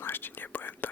szesnaście, nie byłem to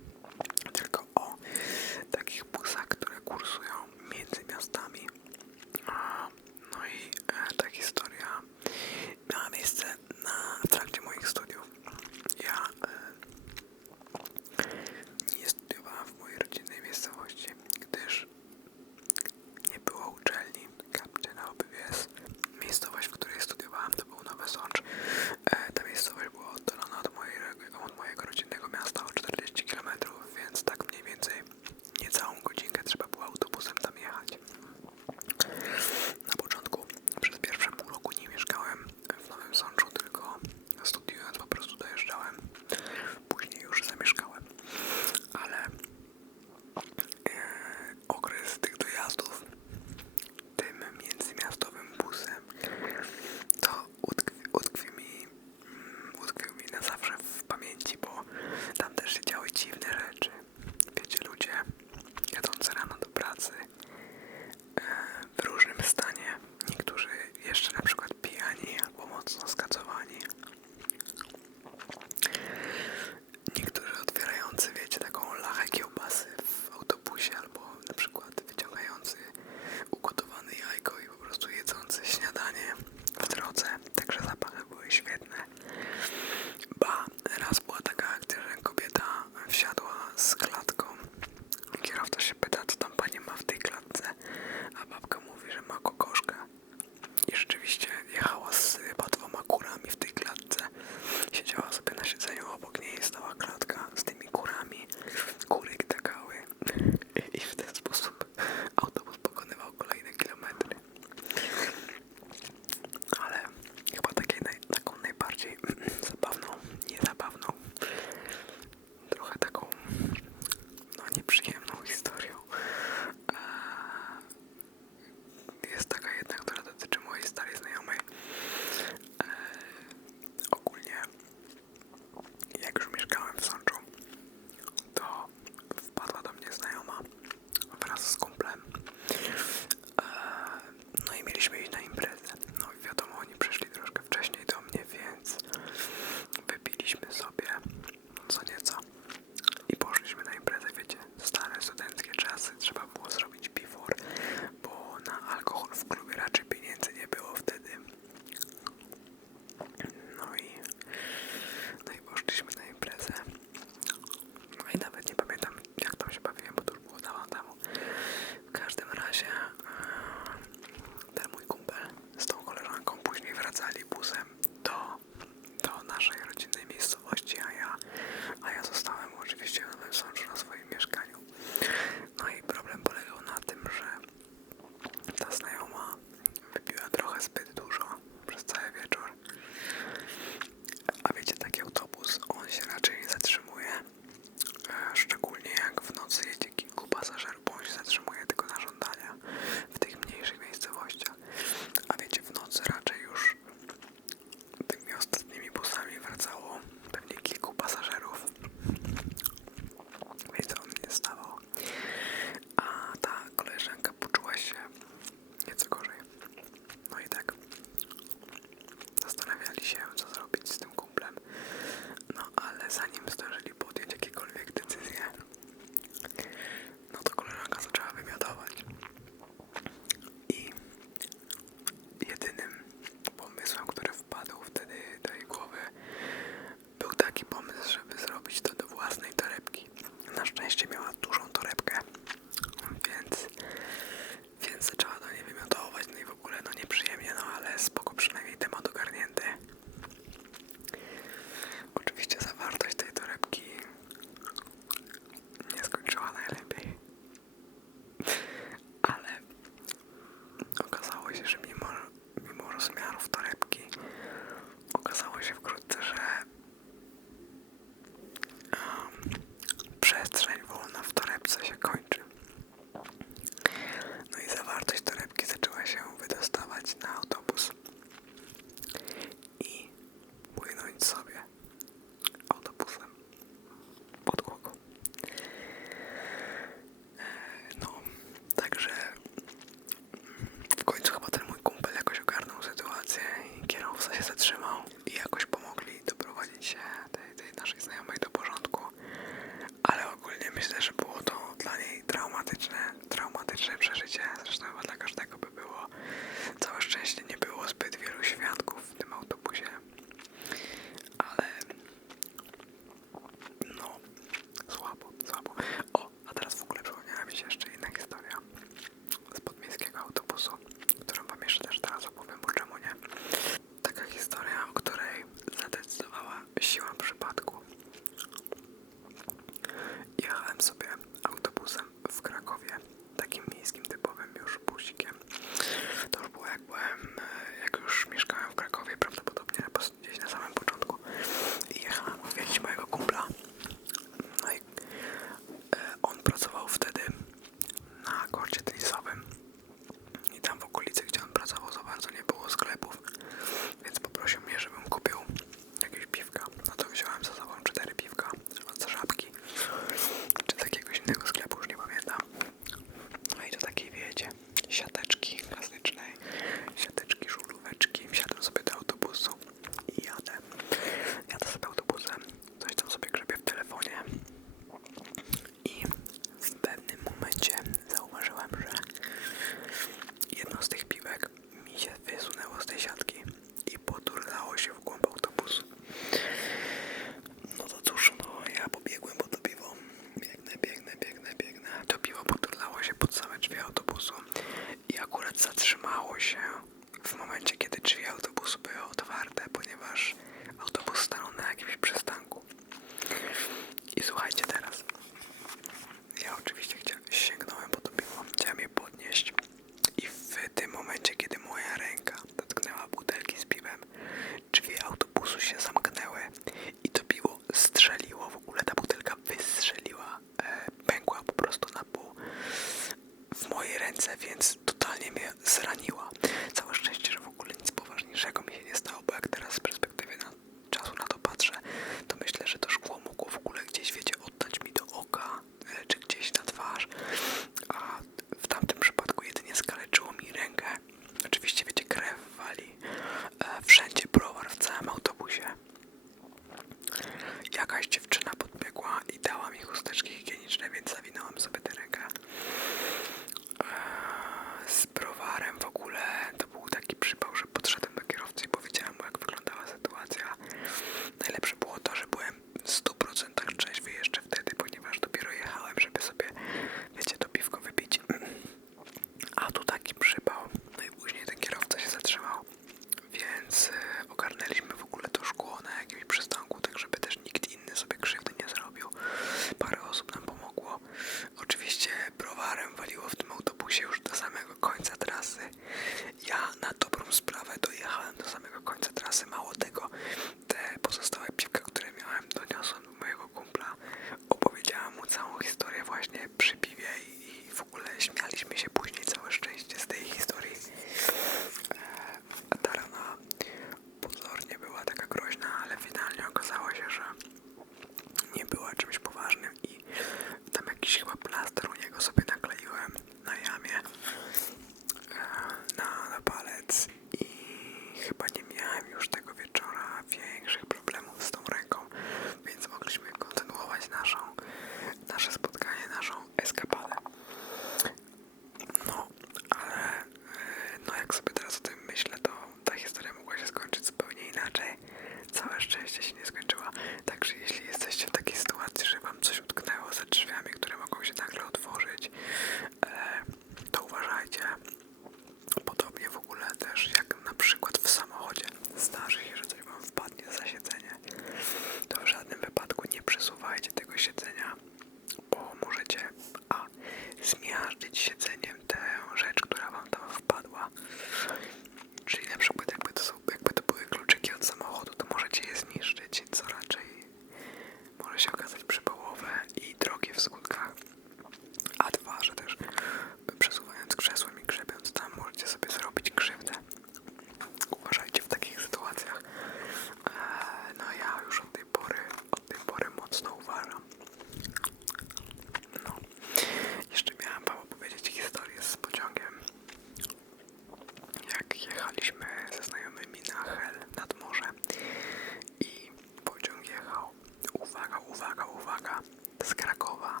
uwaga, z Krakowa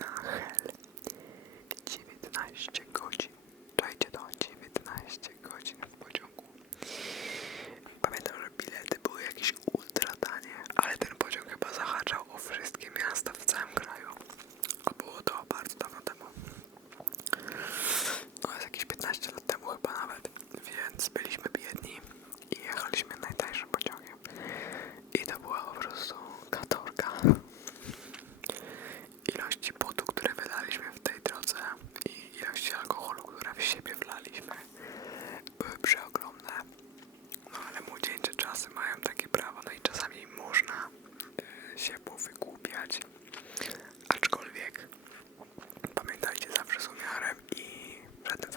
na czasy mają takie prawo, no i czasami można e, się powygłupiać, aczkolwiek pamiętajcie zawsze z umiarem i żadne